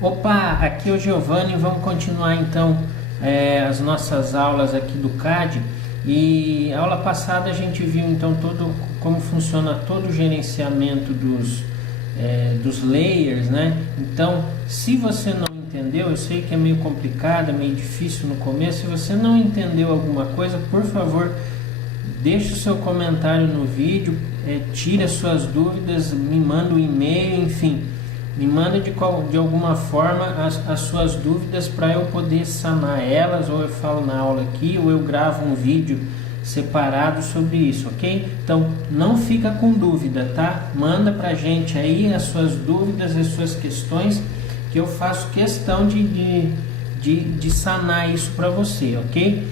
Opa, aqui é o Giovanni. Vamos continuar então as nossas aulas aqui do CAD. E a aula passada a gente viu então como funciona todo o gerenciamento dos layers, né? Então, se você não entendeu, eu sei que é meio complicado, é meio difícil no começo. Se você não entendeu alguma coisa, por favor, deixe o seu comentário no vídeo, tire as suas dúvidas, me manda um e-mail, enfim, me manda de alguma forma as suas dúvidas para eu poder sanar elas, ou eu falo na aula aqui, ou eu gravo um vídeo separado sobre isso, ok? Então não fica com dúvida, tá? Manda pra gente aí as suas dúvidas, as suas questões, que eu faço questão de sanar isso para você, ok?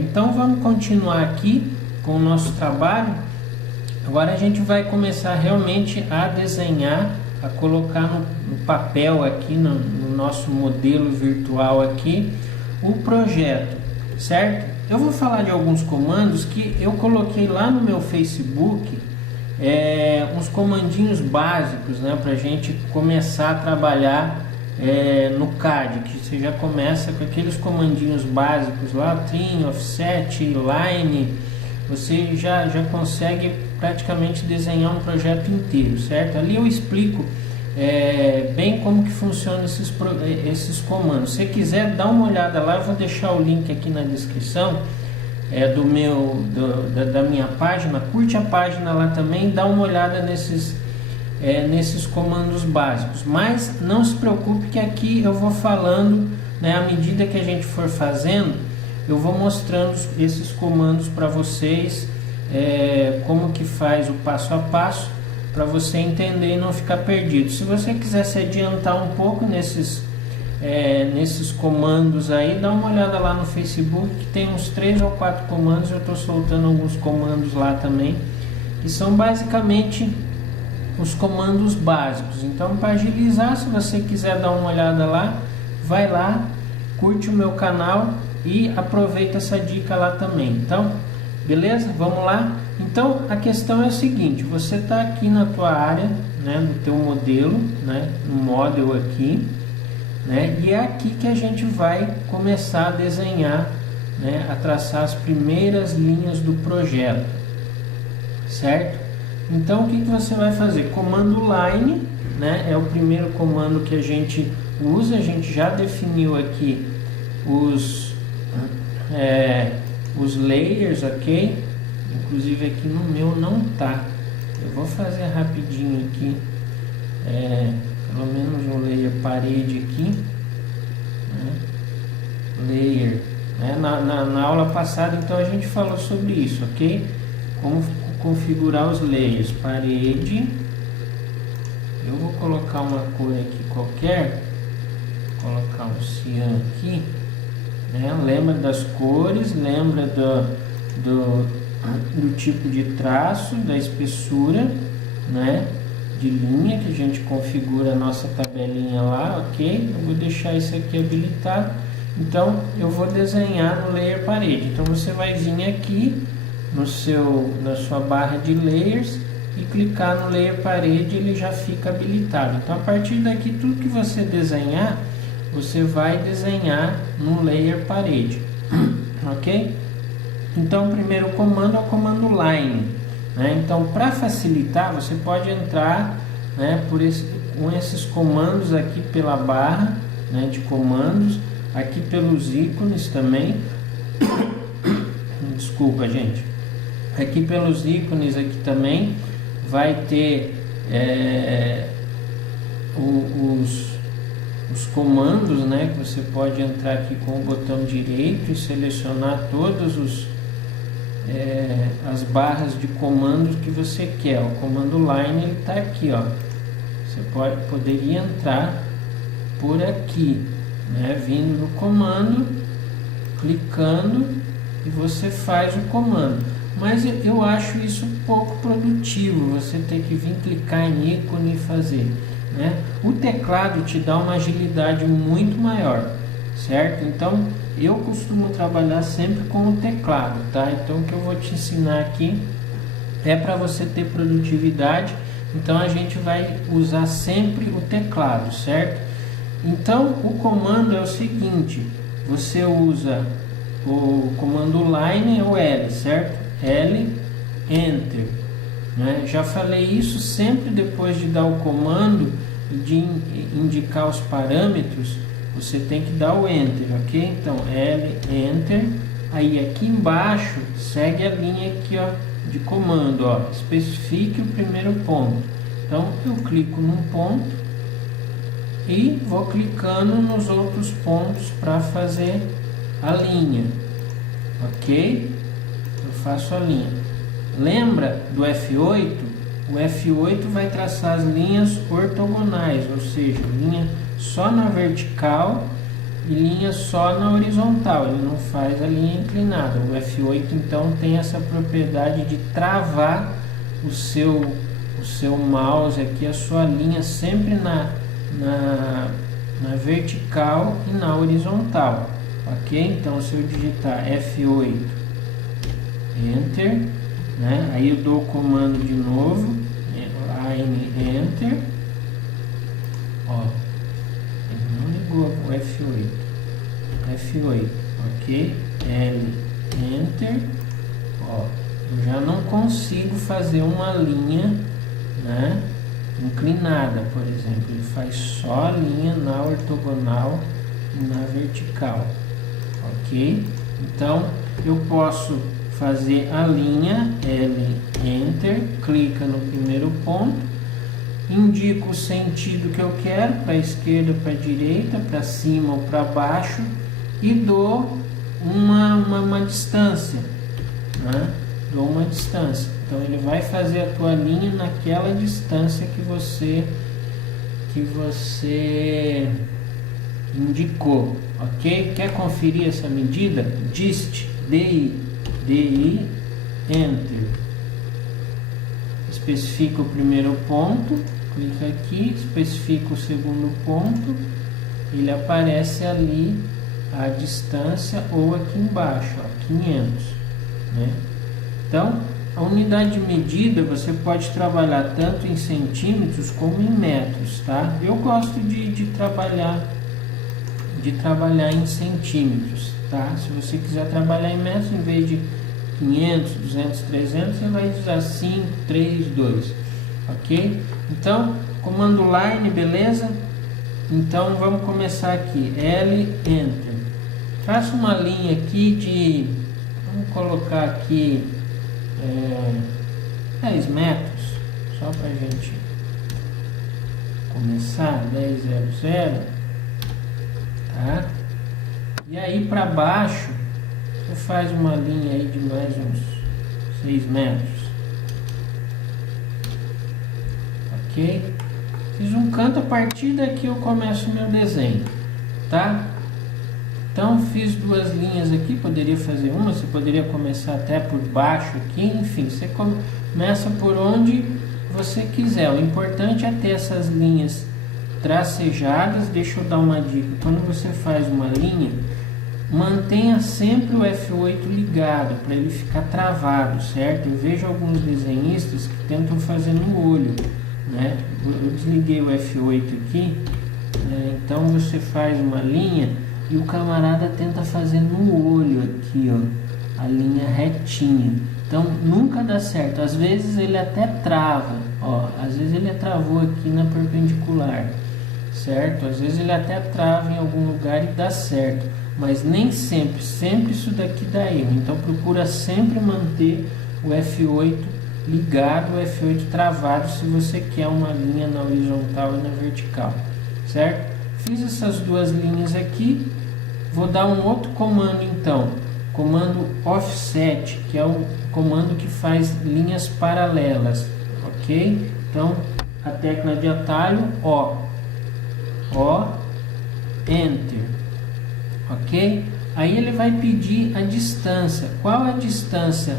Então vamos continuar aqui com o nosso trabalho. Agora a gente vai começar realmente a desenhar, a colocar no papel aqui, no nosso modelo virtual aqui, o projeto, certo? Eu vou falar de alguns comandos que eu coloquei lá no meu Facebook, uns comandinhos básicos, né, para a gente começar a trabalhar no CAD, que você já começa com aqueles comandinhos básicos lá, trim, offset, line, você já consegue praticamente desenhar um projeto inteiro, certo? Ali eu explico bem como que funcionam esses comandos. Se você quiser dar uma olhada lá, eu vou deixar o link aqui na descrição da minha página. Curte a página lá também, dá uma olhada nesses comandos básicos, mas não se preocupe que aqui eu vou falando, né, à medida que a gente for fazendo, eu vou mostrando esses comandos para vocês, como que faz o passo a passo, para você entender e não ficar perdido. Se você quiser se adiantar um pouco nesses comandos aí, dá uma olhada lá no Facebook, que tem uns 3 ou 4 comandos, eu estou soltando alguns comandos lá também, que são basicamente os comandos básicos. Então, para agilizar, se você quiser dar uma olhada lá, vai lá, curte o meu canal e aproveita essa dica lá também. Então, beleza? Vamos lá? Então, a questão é a seguinte: você está aqui na tua área, né, no teu modelo, né, no model aqui, né, e é aqui que a gente vai começar a desenhar, né, a traçar as primeiras linhas do projeto, certo? Então, o que você vai fazer? Comando line, né, é o primeiro comando que a gente usa. A gente já definiu aqui os layers, ok? Inclusive aqui no meu não tá. Eu vou fazer rapidinho aqui, pelo menos um layer parede aqui, né? Layer, né? Na aula passada, então, a gente falou sobre isso, ok? Como configurar os layers. Parede, eu vou colocar uma cor aqui qualquer, vou colocar um cian aqui, né? Lembra das cores, lembra do tipo de traço, da espessura, né, de linha, que a gente configura a nossa tabelinha lá, ok? Eu vou deixar isso aqui habilitado. Então eu vou desenhar no layer parede. Então você vai vir aqui na sua barra de layers e clicar no layer parede, ele já fica habilitado. Então, a partir daqui, tudo que você desenhar, você vai desenhar no layer parede, ok? Então, o primeiro comando é o comando line, né? Então, para facilitar, você pode entrar, né, com esses comandos aqui pela barra, né, de comandos, aqui pelos ícones também. Desculpa, gente. Aqui pelos ícones aqui também vai ter os comandos, né, que você pode entrar aqui com o botão direito e selecionar todos as barras de comandos que você quer. O comando line, ele está aqui, ó. Você poderia entrar por aqui, né, vindo no comando, clicando, e você faz o comando. Mas eu acho isso pouco produtivo, você tem que vir clicar em ícone e fazer, né? O teclado te dá uma agilidade muito maior, certo? Então eu costumo trabalhar sempre com o teclado, tá? Então o que eu vou te ensinar aqui é para você ter produtividade. Então a gente vai usar sempre o teclado, certo? Então o comando é o seguinte: você usa o comando line, é o L, certo? L, Enter, né? Já falei isso, sempre depois de dar o comando e de indicar os parâmetros, você tem que dar o Enter, ok? Então L, Enter. Aí aqui embaixo segue a linha aqui, ó, de comando, ó, especifique o primeiro ponto. Então eu clico num ponto e vou clicando nos outros pontos para fazer a linha, ok? Eu faço a linha. Lembra do F8? O F8 vai traçar as linhas ortogonais, ou seja, linha só na vertical e linha só na horizontal, ele não faz a linha inclinada. O F8 então tem essa propriedade de travar o seu mouse aqui, a sua linha sempre na vertical e na horizontal, ok? Então se eu digitar F8 Enter, né? Aí eu dou o comando de novo, Line Enter, ó, ele não ligou o F8, ok? L Enter, ó, eu já não consigo fazer uma linha, né, inclinada, por exemplo, ele faz só a linha na ortogonal e na vertical, ok? Então eu posso fazer a linha L Enter, clica no primeiro ponto, indico o sentido que eu quero, para a esquerda, para a direita, para cima ou para baixo, e dou uma distância, né? Dou uma distância. Então ele vai fazer a tua linha naquela distância que você indicou, ok? Quer conferir essa medida? Dist, DI, Enter. Especifica o primeiro ponto, clica aqui, especifica o segundo ponto, ele aparece ali a distância ou aqui embaixo, ó, 500, né? Então, a unidade de medida você pode trabalhar tanto em centímetros como em metros, tá? Eu gosto de trabalhar em centímetros, tá? Se você quiser trabalhar em metros, em vez de 500, 200, 300, você vai usar 5, 3, 2, ok? Então, comando line, beleza? Então, vamos começar aqui, L, Enter. Faça uma linha aqui vamos colocar aqui 10 metros, só para a gente começar, 10, 0, 0, tá? E aí para baixo, você faz uma linha aí de mais uns 6 metros, ok? Fiz um canto, a partir daqui eu começo o meu desenho, tá? Então fiz duas linhas aqui, poderia fazer uma, você poderia começar até por baixo aqui, enfim, você começa por onde você quiser. O importante é ter essas linhas tracejadas. Deixa eu dar uma dica: quando você faz uma linha, mantenha sempre o F8 ligado para ele ficar travado, certo? Eu vejo alguns desenhistas que tentam fazer no olho, né? Eu desliguei o F8 aqui, né? Então você faz uma linha e o camarada tenta fazer no olho aqui, ó, a linha retinha. Então nunca dá certo. Às vezes ele até trava, ó, às vezes ele travou aqui na perpendicular, certo? Às vezes ele até trava em algum lugar e dá certo, mas nem sempre, sempre isso daqui dá erro. Então procura sempre manter o F8 ligado, o F8 travado, se você quer uma linha na horizontal e na vertical, certo? Fiz essas duas linhas aqui, vou dar um outro comando então, comando offset, que é o comando que faz linhas paralelas, ok? Então a tecla de atalho O, Enter, ok? Aí ele vai pedir a distância, qual é a distância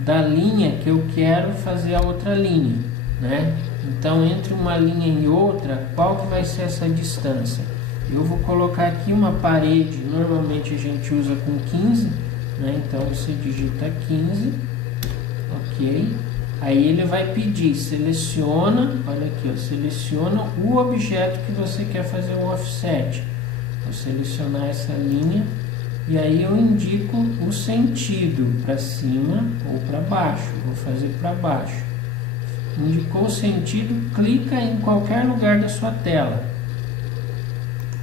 da linha que eu quero fazer a outra linha, né? Então entre uma linha e outra, qual que vai ser essa distância? Eu vou colocar aqui uma parede, normalmente a gente usa com 15, né? Então você digita 15, ok? Aí ele vai pedir, seleciona, olha aqui, ó, seleciona o objeto que você quer fazer um offset. Vou selecionar essa linha e aí eu indico o sentido, para cima ou para baixo. Vou fazer para baixo. Indicou o sentido, clica em qualquer lugar da sua tela.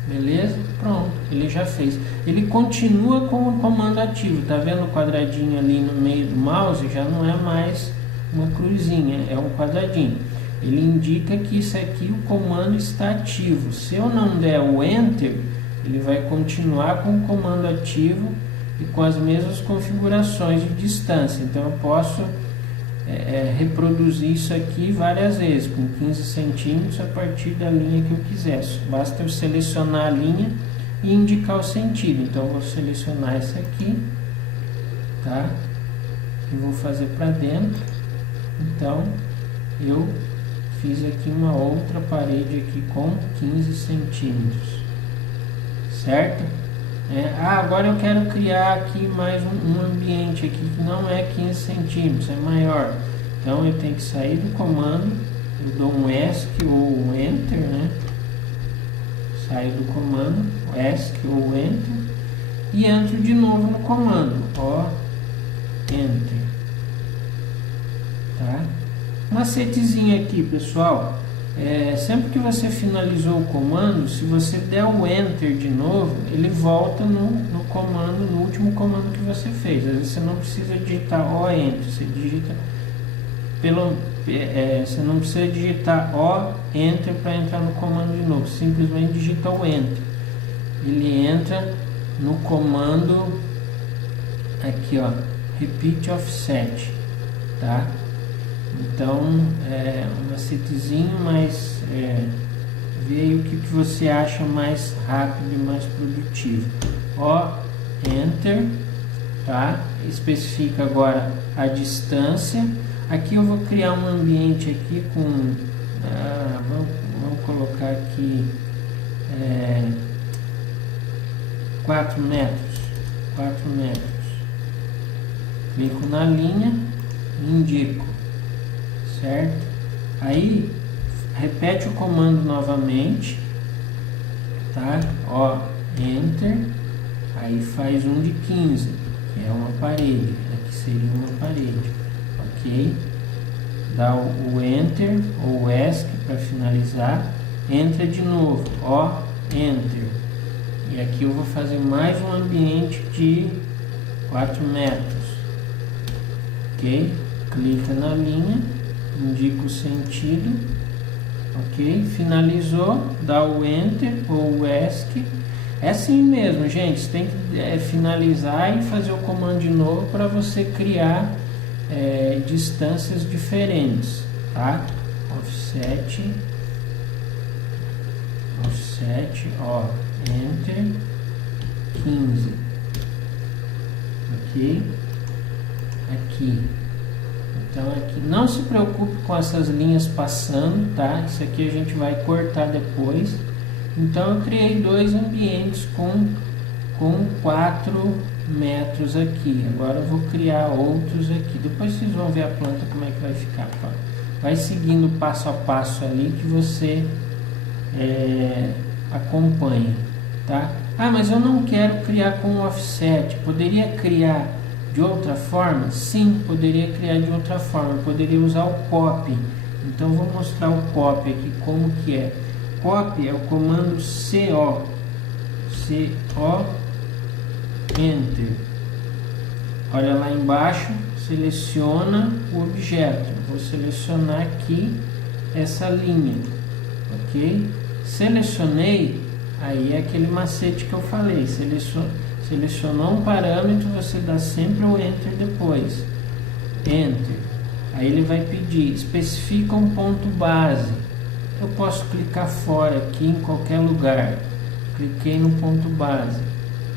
Beleza? Pronto, ele já fez. Ele continua com o comando ativo. Tá vendo o quadradinho ali no meio do mouse? Já não é mais uma cruzinha, é um quadradinho. Ele indica que isso aqui, o comando está ativo. Se eu não der o Enter, ele vai continuar com o comando ativo e com as mesmas configurações de distância. Então eu posso reproduzir isso aqui várias vezes, com 15 centímetros a partir da linha que eu quiser. Basta eu selecionar a linha e indicar o sentido. Então eu vou selecionar essa aqui, tá? E vou fazer para dentro. Então eu fiz aqui uma outra parede aqui com 15 centímetros, certo? Agora eu quero criar aqui mais um ambiente aqui que não é 15 centímetros, é maior. Então eu tenho que sair do comando, eu dou um ESC ou um Enter, né? Saio do comando, ESC ou Enter, e entro de novo no comando, ó, Enter, tá? Macetezinho aqui, pessoal. Sempre que você finalizou o comando, se você der o Enter de novo, ele volta no comando, no último comando que você fez. Às vezes você não precisa digitar O Enter, você digita você não precisa digitar O Enter para entrar no comando de novo, simplesmente digita o Enter. Ele entra no comando aqui, ó, Repeat Offset, tá? Então, um macetezinho, mas vê aí o que você acha mais rápido e mais produtivo. Ó, Enter, tá? Especifica agora a distância. Aqui eu vou criar um ambiente aqui com, vamos colocar aqui 4 metros. 4 metros. Clico na linha e indico. Certo? Aí repete o comando novamente, tá? Ó, Enter, aí faz um de 15, que é uma parede, aqui seria uma parede, ok? Dá o Enter ou o ESC para finalizar, entra de novo, ó, Enter, e aqui eu vou fazer mais um ambiente de 4 metros, ok? Clica na linha, indica o sentido, ok? Finalizou, dá o Enter ou o ESC. É assim mesmo, gente. Você tem que finalizar e fazer o comando de novo para você criar distâncias diferentes, tá? Offset, ó, Enter, 15, ok? Aqui. Então aqui, não se preocupe com essas linhas passando, tá? Isso aqui a gente vai cortar depois. Então eu criei dois ambientes com 4 metros aqui. Agora eu vou criar outros aqui. Depois vocês vão ver a planta como é que vai ficar. Tá? Vai seguindo passo a passo ali que você acompanha, tá? Ah, mas eu não quero criar com offset. Poderia criar de outra forma? Sim, poderia criar de outra forma. Eu poderia usar o copy. Então vou mostrar o copy aqui como que é. Copy é o comando CO. Enter. Olha lá embaixo, seleciona o objeto. Vou selecionar aqui essa linha, ok? Selecionei, aí é aquele macete que eu falei. Selecionou um parâmetro, você dá sempre o Enter depois. Enter. Aí ele vai pedir, especifica um ponto base. Eu posso clicar fora aqui em qualquer lugar. Cliquei no ponto base.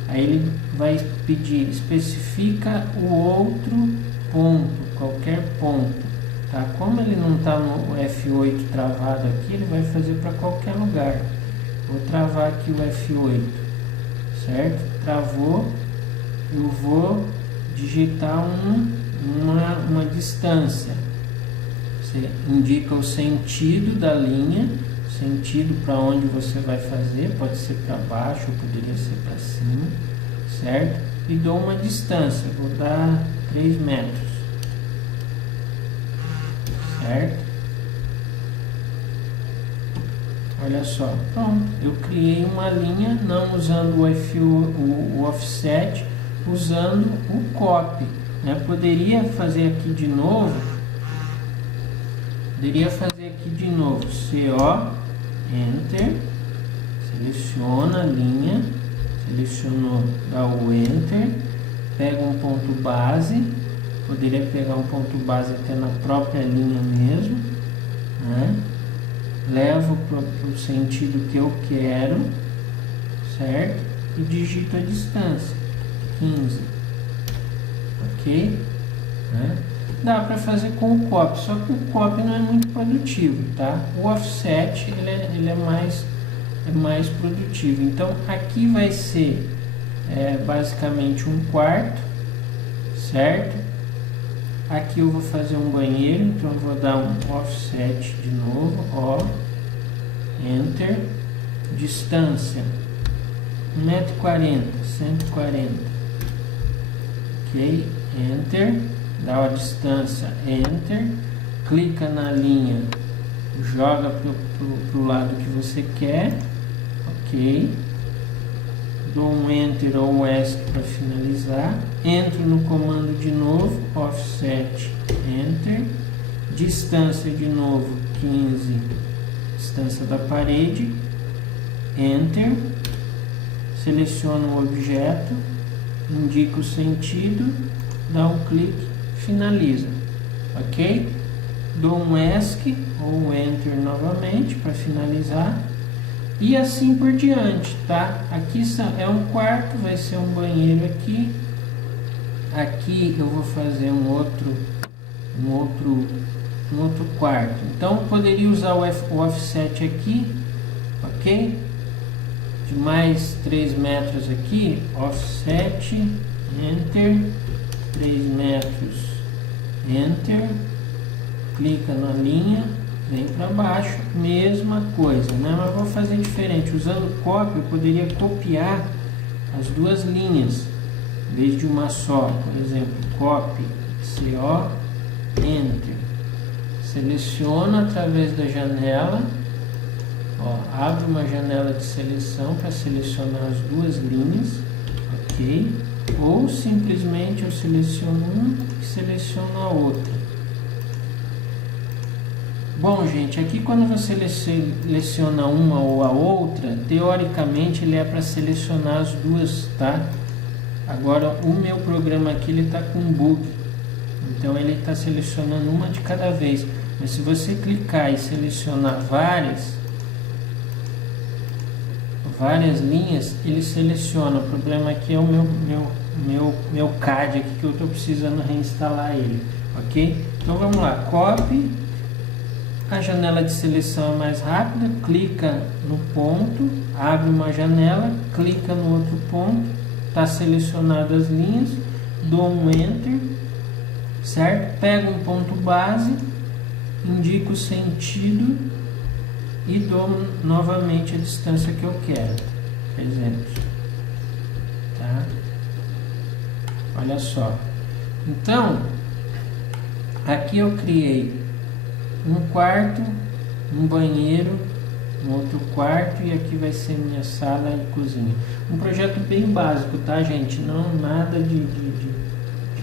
Aí ele vai pedir, especifica o outro ponto, qualquer ponto. Tá? Como ele não está no F8 travado aqui, ele vai fazer para qualquer lugar. Vou travar aqui o F8. Certo? Travou, eu vou digitar uma distância. Você indica o sentido da linha, sentido para onde você vai fazer, pode ser para baixo ou poderia ser para cima, certo? E dou uma distância, vou dar 3 metros, certo? Olha só, pronto, eu criei uma linha não usando o offset, usando o copy, né? Poderia fazer aqui de novo, CO, Enter, seleciona a linha, selecionou, dá o Enter, pega um ponto base, poderia pegar um ponto base até na própria linha mesmo, né? Levo para o sentido que eu quero, certo? E digito a distância, 15, ok? Né? Dá para fazer com o copy, só que o copy não é muito produtivo, tá? O offset ele é mais produtivo. Então aqui vai ser basicamente 1/4, certo? Aqui eu vou fazer um banheiro, então eu vou dar um offset de novo, ó, Enter, distância 1,40 m, 140, ok, Enter, dá a distância, Enter, clica na linha, joga pro lado que você quer, ok, dou um Enter ou um ESC para finalizar, entro no comando de novo, offset, Enter, distância de novo, 15, distância da parede, Enter, seleciono o objeto, indico o sentido, dá um clique, finaliza, ok? Dou um ESC ou um Enter novamente para finalizar. E assim por diante, tá? Aqui é 1/4, vai ser um banheiro aqui. Aqui eu vou fazer um outro quarto. Então poderia usar o offset aqui, ok? De mais 3 metros aqui, offset, Enter, 3 metros, Enter, clica na linha, vem para baixo, mesma coisa, né? Mas vou fazer diferente, usando copy eu poderia copiar as duas linhas, em vez de uma só, por exemplo, copy, CO, Enter, seleciono através da janela, ó, abro uma janela de seleção para selecionar as duas linhas, ok? Ou simplesmente eu seleciono uma e seleciono a outra. Bom, gente, aqui quando você seleciona uma ou a outra, teoricamente ele é para selecionar as duas, tá? Agora o meu programa aqui ele está com bug, então ele está selecionando uma de cada vez. Mas se você clicar e selecionar várias linhas, ele seleciona. O problema aqui é o meu CAD aqui que eu estou precisando reinstalar ele, ok? Então vamos lá, copy. A janela de seleção é mais rápida, clica no ponto, abre uma janela, clica no outro ponto, está selecionadas as linhas, dou um Enter, certo? Pego um ponto base, indico o sentido e dou novamente a distância que eu quero, por exemplo, tá? Olha só, então aqui eu criei um quarto, um banheiro, um outro quarto e aqui vai ser minha sala e cozinha. Um projeto bem básico, tá, gente? Não nada de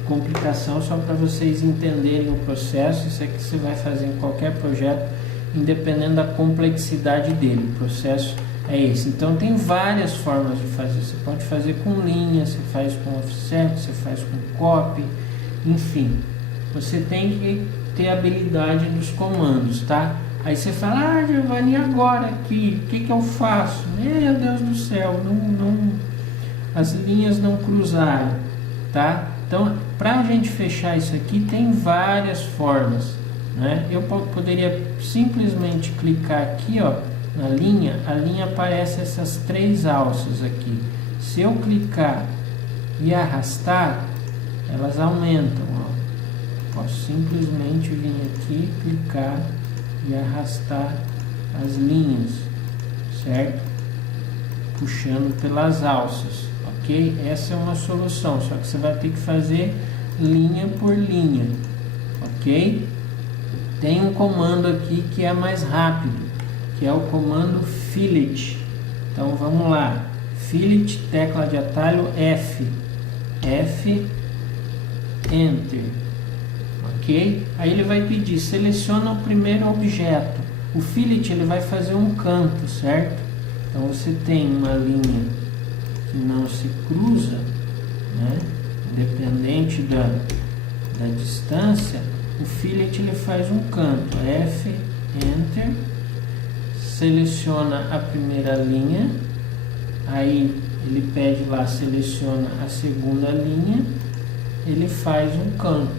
complicação, só para vocês entenderem o processo. Isso aqui você vai fazer em qualquer projeto, independente da complexidade dele. O processo é esse. Então tem várias formas de fazer. Você pode fazer com linha, você faz com offset, você faz com copy, enfim. Você tem que ter habilidade dos comandos, tá? Aí você fala, Giovanni, agora aqui, o que eu faço? Meu Deus do céu, as linhas não cruzaram, tá? Então, para a gente fechar isso aqui, tem várias formas, né? Eu poderia simplesmente clicar aqui, ó, na linha, a linha aparece essas 3 alças aqui. Se eu clicar e arrastar, elas aumentam, ó. Posso simplesmente vir aqui, clicar e arrastar as linhas, certo? Puxando pelas alças, ok? Essa é uma solução, só que você vai ter que fazer linha por linha, ok? Tem um comando aqui que é mais rápido, que é o comando fillet. Então vamos lá, fillet, tecla de atalho F, Enter, ok? Aí ele vai pedir, seleciona o primeiro objeto. O fillet ele vai fazer um canto, certo? Então você tem uma linha que não se cruza, né? Independente da distância, o fillet ele faz um canto. F, Enter, seleciona a primeira linha, aí ele pede lá, seleciona a segunda linha, ele faz um canto,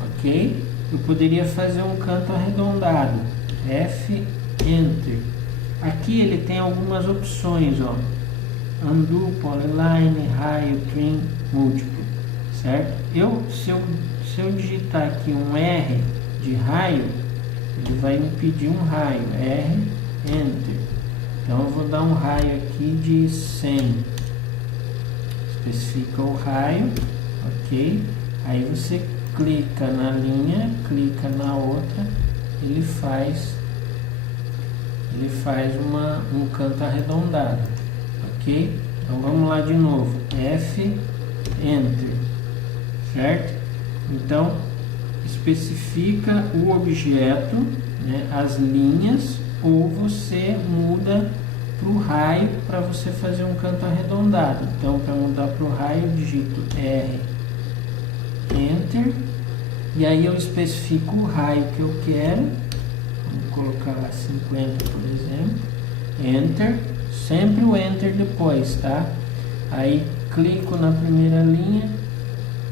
ok? Eu poderia fazer um canto arredondado. F, Enter. Aqui ele tem algumas opções, ó. Undo, Polyline, Raio, Trim, Múltiplo, certo? Se eu digitar aqui um R de raio, ele vai me pedir um raio. R, Enter. Então eu vou dar um raio aqui de 100. Especifica o raio, ok? Aí você clica na linha, clica na outra, ele faz um canto arredondado, ok? Então vamos lá de novo, F, Enter, certo? Então especifica o objeto, né, as linhas, ou você muda para o raio para você fazer um canto arredondado. Então para mudar para o raio eu digito R, Enter, e aí eu especifico o raio que eu quero. Vamos colocar lá 50, por exemplo. Enter, sempre o Enter depois, tá? Aí clico na primeira linha,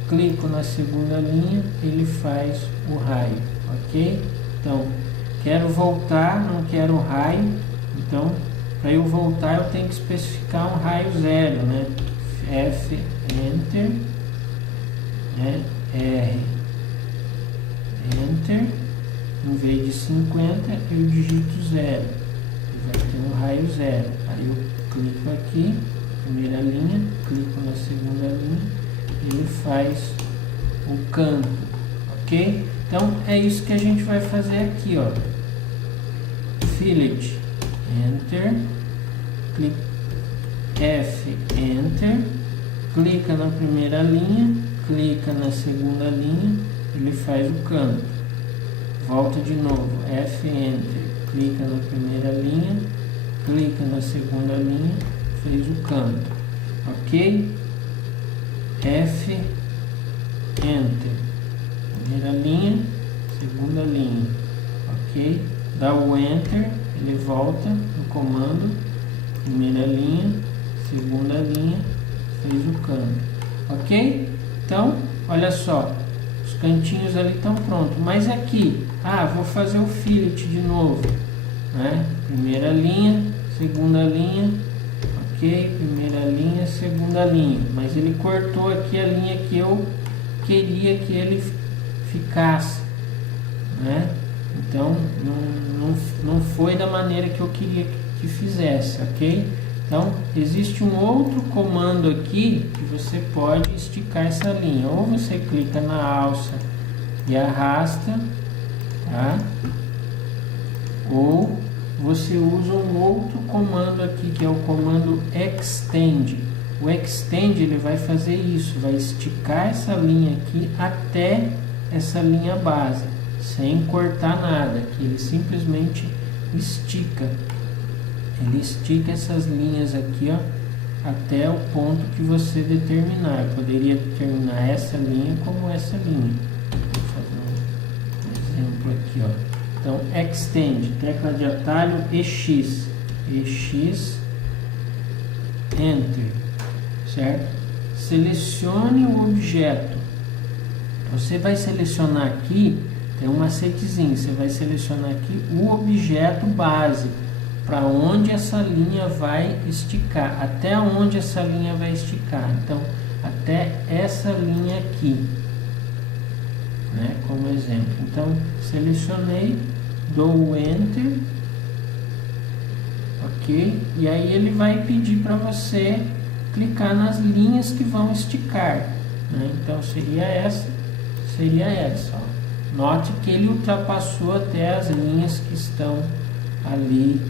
clico na segunda linha, ele faz o raio, ok? Então, quero voltar, não quero raio, então, para eu voltar eu tenho que especificar um raio zero, né? F, Enter, né? R, Enter, em vez de 50 eu digito 0, vai ter um raio 0. Aí eu clico aqui, primeira linha, clico na segunda linha, ele faz o canto, ok? Então é isso que a gente vai fazer aqui, ó. Fillet, Enter, F, Enter, clica na primeira linha, clica na segunda linha, ele faz o canto. Volta de novo, F, Enter, clica na primeira linha, clica na segunda linha, fez o canto, ok? F, Enter, primeira linha, segunda linha, ok? Dá o Enter, ele volta no comando, primeira linha, segunda linha, fez o canto, ok? Então, olha só, os cantinhos ali estão prontos, mas aqui, vou fazer o fillet de novo, né? Primeira linha, segunda linha, ok? Primeira linha, segunda linha, mas ele cortou aqui a linha que eu queria que ele ficasse, né? Então não foi da maneira que eu queria que fizesse, ok? Então existe um outro comando aqui que você pode esticar essa linha, ou você clica na alça e arrasta, tá? Ou você usa um outro comando aqui, que é o comando Extend. O Extend ele vai fazer isso, vai esticar essa linha aqui até essa linha base, sem cortar nada, que ele simplesmente estica. Ele estica essas linhas aqui, ó, até o ponto que você determinar. Eu poderia determinar essa linha como essa linha. Vou fazer um exemplo aqui, ó. Então, Extend, tecla de atalho EX, Enter, certo? Selecione o objeto. Você vai selecionar aqui, tem um macetezinho, você vai selecionar aqui o objeto base, para onde essa linha vai esticar, até onde essa linha vai esticar. Então, até essa linha aqui, né, como exemplo. Então, selecionei, dou Enter, ok? E aí ele vai pedir para você clicar nas linhas que vão esticar, né? Então, seria essa. Ó. Note que ele ultrapassou até as linhas que estão ali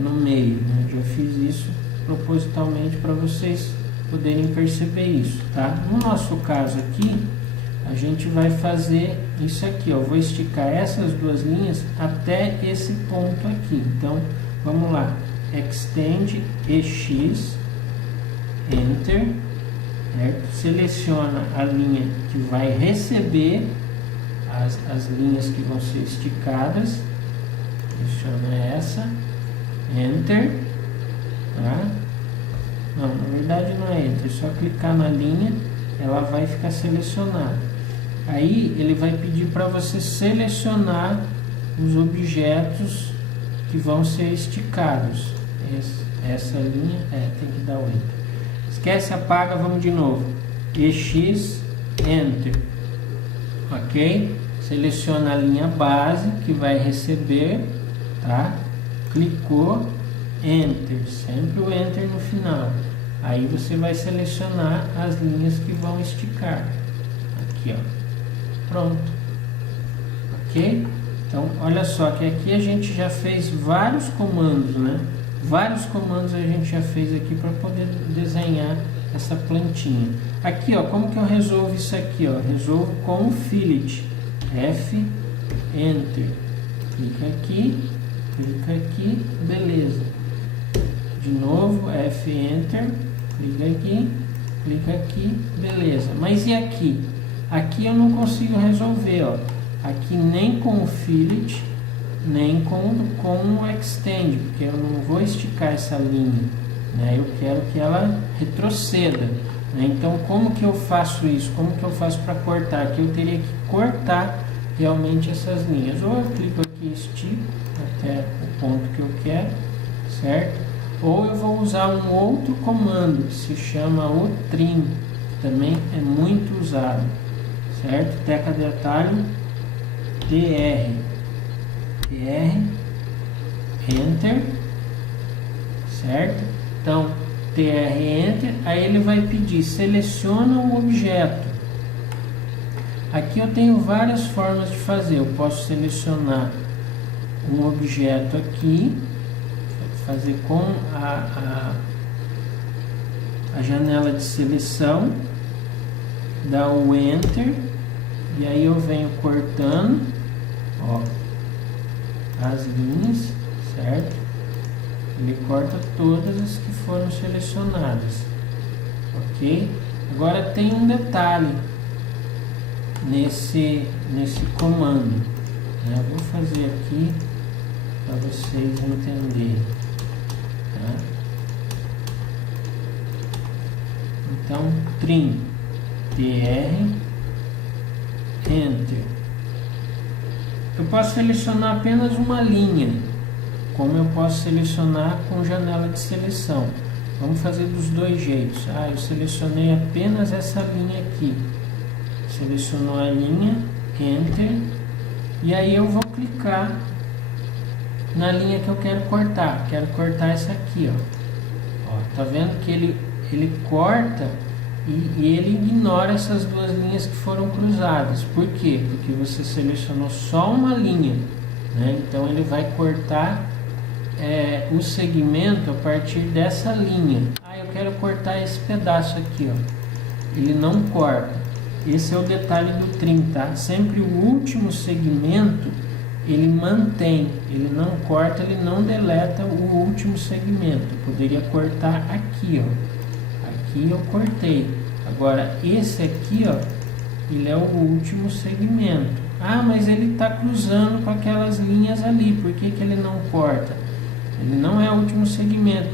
no meio, né? Eu fiz isso propositalmente para vocês poderem perceber isso, tá? No nosso caso aqui, a gente vai fazer isso aqui, ó. Eu vou esticar essas duas linhas até esse ponto aqui. Então, vamos lá. Extend EX, Enter, certo? Seleciona a linha que vai receber as linhas que vão ser esticadas. Seleciona essa, Enter, tá? Não, na verdade não é Enter, é só clicar na linha, ela vai ficar selecionada. Aí ele vai pedir para você selecionar os objetos que vão ser esticados. Essa linha, tem que dar o Enter. Esquece, apaga, vamos de novo. EX, Enter. Ok? Seleciona a linha base que vai receber, tá? Clicou, Enter, sempre o Enter no final. Aí você vai selecionar as linhas que vão esticar. Aqui, ó. Pronto. Ok? Então, olha só que aqui a gente já fez vários comandos, né? Vários comandos a gente já fez aqui para poder desenhar essa plantinha. Aqui, ó, como que eu resolvo isso aqui, ó? Resolvo com o fillet. F, Enter. Clica aqui, beleza. De novo, F, Enter. Clica aqui, beleza. Mas e aqui? Aqui eu não consigo resolver, ó. Aqui nem com o fillet, nem com o extend, porque eu não vou esticar essa linha, né? Eu quero que ela retroceda, né? Então, como que eu faço isso? Como que eu faço para cortar? Aqui eu teria que cortar realmente essas linhas. Ou eu clico aqui e estico até o ponto que eu quero, certo? Ou eu vou usar um outro comando que se chama o trim, que também é muito usado, certo? Tecla de atalho TR, Enter, certo? Então, TR, Enter, aí ele vai pedir, seleciona o objeto. Aqui eu tenho várias formas de fazer. Eu posso selecionar um objeto aqui, fazer com a janela de seleção, dar o Enter, e aí eu venho cortando, ó, as linhas, certo? Ele corta todas as que foram selecionadas, ok? Agora tem um detalhe nesse comando, né? Eu vou fazer aqui para vocês entenderem, tá? Então, trim, TR, Enter. Eu posso selecionar apenas uma linha, como eu posso selecionar com janela de seleção. Vamos fazer dos dois jeitos. Eu selecionei apenas essa linha aqui. Selecionou a linha, Enter, e aí eu vou clicar na linha que eu quero cortar. Quero cortar essa aqui, ó. Tá vendo que ele corta e ele ignora essas duas linhas que foram cruzadas. Por quê? Porque você selecionou só uma linha, né? Então ele vai cortar o segmento a partir dessa linha. Eu quero cortar esse pedaço aqui, ó. Ele não corta. Esse é o detalhe do trim, tá? Sempre o último segmento ele mantém, ele não corta, ele não deleta o último segmento. Eu poderia cortar aqui, ó. Aqui eu cortei. Agora esse aqui, ó, ele é o último segmento. Mas ele está cruzando com aquelas linhas ali. Por que ele não corta? Ele não é o último segmento.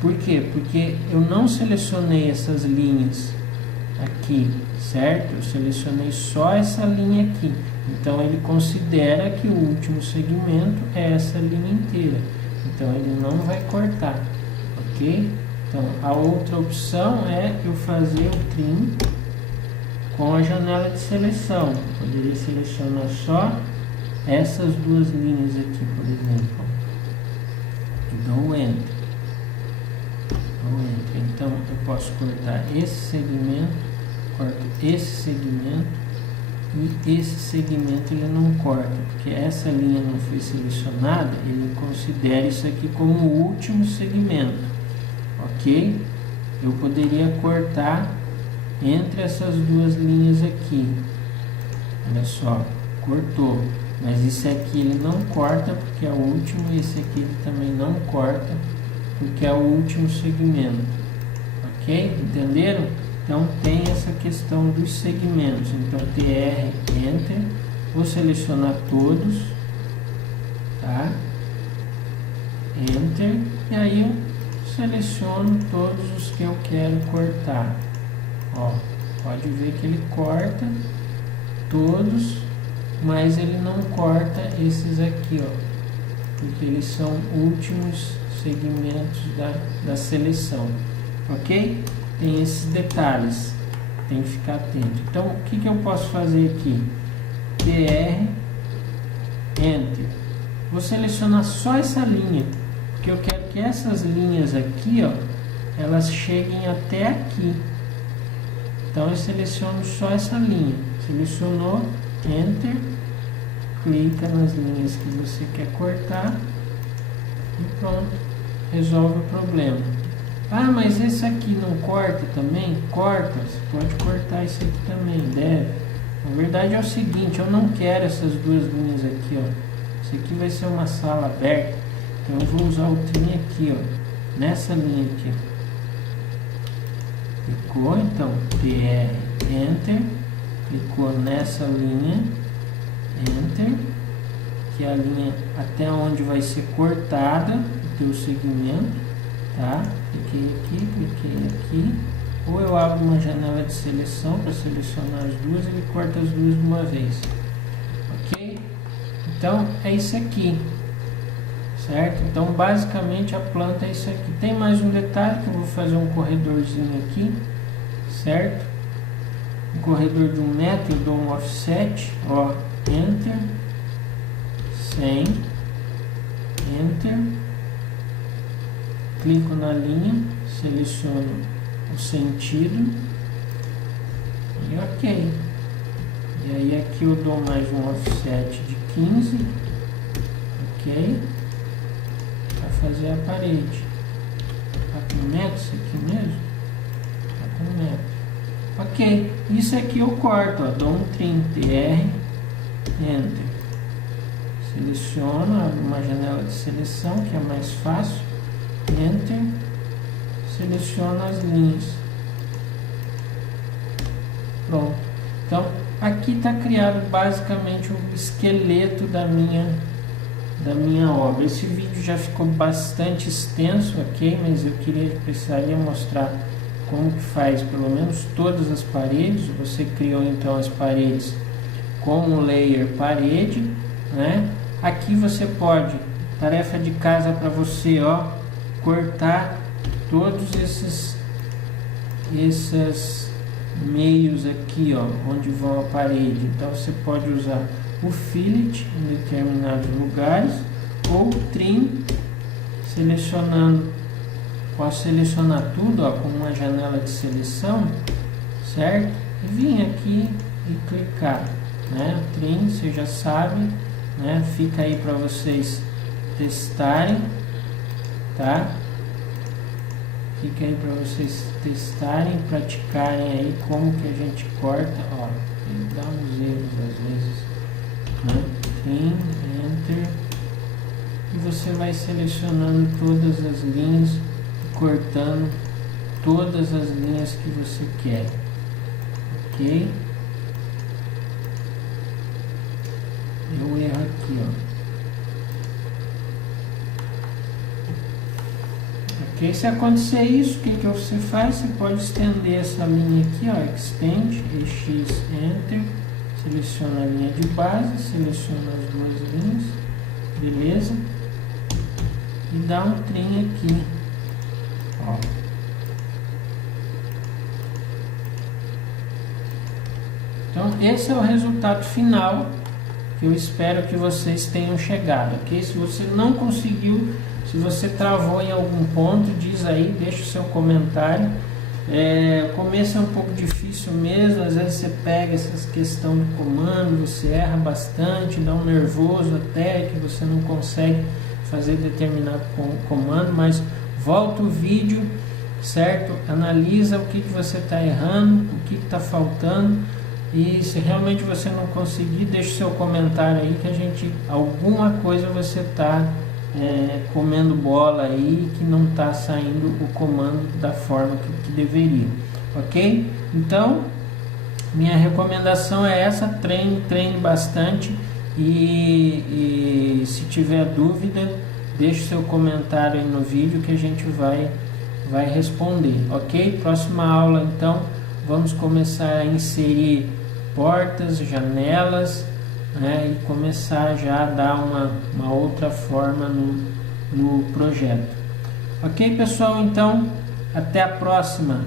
Por quê? Porque eu não selecionei essas linhas aqui, certo? Eu selecionei só essa linha aqui. Então ele considera que o último segmento é essa linha inteira. Então ele não vai cortar, ok? Então a outra opção é eu fazer o trim com a janela de seleção. Poderia selecionar só essas duas linhas aqui, por exemplo. E dou Enter. Então eu posso cortar esse segmento, corto esse segmento e esse segmento ele não corta, porque essa linha não foi selecionada, ele considera isso aqui como o último segmento, ok? Eu poderia cortar entre essas duas linhas aqui, olha só, cortou, mas esse aqui ele não corta porque é o último, e esse aqui ele também não corta porque é o último segmento, ok? Entenderam? Então tem essa questão dos segmentos. Então TR, Enter, vou selecionar todos, tá? Enter, e aí eu seleciono todos os que eu quero cortar. Ó, pode ver que ele corta todos, mas ele não corta esses aqui, ó, porque eles são últimos segmentos da seleção, ok? Tem esses detalhes, tem que ficar atento. Então, o que eu posso fazer aqui? TR, Enter. Vou selecionar só essa linha, porque eu quero que essas linhas aqui, ó, elas cheguem até aqui. Então, eu seleciono só essa linha. Selecionou, Enter, clica nas linhas que você quer cortar e pronto. Resolve o problema. Ah, mas esse aqui não corta também? Corta, você pode cortar esse aqui também, deve. Na verdade é o seguinte, eu não quero essas duas linhas aqui, ó. Isso aqui vai ser uma sala aberta, então eu vou usar o trim aqui, ó, nessa linha aqui. Clicou, então, TR, Enter, clicou nessa linha, Enter, que é a linha até onde vai ser cortada o teu segmento, tá? Cliquei aqui, ou eu abro uma janela de seleção para selecionar as duas e ele corta as duas de uma vez, ok? Então é isso aqui, certo? Então basicamente a planta é isso aqui. Tem mais um detalhe que eu vou fazer um corredorzinho aqui, certo? Um corredor de 1 metro, eu dou um offset, ó, Enter, 100, Enter, clico na linha, seleciono o sentido e ok. E aí aqui eu dou mais um offset de 15, ok, para fazer a parede. Tá com metro isso aqui mesmo? Tá com metro. Ok, isso aqui eu corto, ó, dou um trim, TR, Enter. Seleciono, abro uma janela de seleção que é mais fácil, Enter, seleciono as linhas. Pronto. Então, aqui está criado basicamente o esqueleto da minha obra. Esse vídeo já ficou bastante extenso, ok? Mas eu precisaria mostrar como que faz pelo menos todas as paredes. Você criou então as paredes com o layer parede, né? Aqui você pode, tarefa de casa para você, ó, cortar todos esses meios aqui, ó, onde vão a parede. Então você pode usar o fillet em determinados lugares ou trim, selecionando. Posso selecionar tudo, ó, com uma janela de seleção, certo? E vir aqui e clicar, né? Trim, você já sabe, né? Fica aí para vocês testarem, tá? Fica aí para vocês testarem, praticarem aí como que a gente corta, ó, dá uns erros às vezes, né? Trim, Enter, e você vai selecionando todas as linhas, cortando todas as linhas que você quer, ok? Eu erro aqui, ó. Ok, se acontecer isso, o que você faz? Você pode estender essa linha aqui, ó, Extend, X, Enter, seleciona a linha de base, seleciona as duas linhas, beleza? E dá um trim aqui, ó. Então esse é o resultado final que eu espero que vocês tenham chegado, ok? Se você não conseguiu, se você travou em algum ponto, diz aí, deixa o seu comentário. O começo é um pouco difícil mesmo, às vezes você pega essa questão do comando, você erra bastante, dá um nervoso até que você não consegue fazer determinado comando, mas volta o vídeo, certo? Analisa o que você está errando, o que está faltando, e se realmente você não conseguir, deixa o seu comentário aí que alguma coisa você está comendo bola aí, que não está saindo o comando da forma que deveria, ok? Então minha recomendação é essa: treine bastante, e se tiver dúvida, deixe seu comentário aí no vídeo que a gente vai responder, ok? Próxima aula então vamos começar a inserir portas, janelas, né, e começar já a dar uma outra forma no projeto. Ok, pessoal? Então, até a próxima!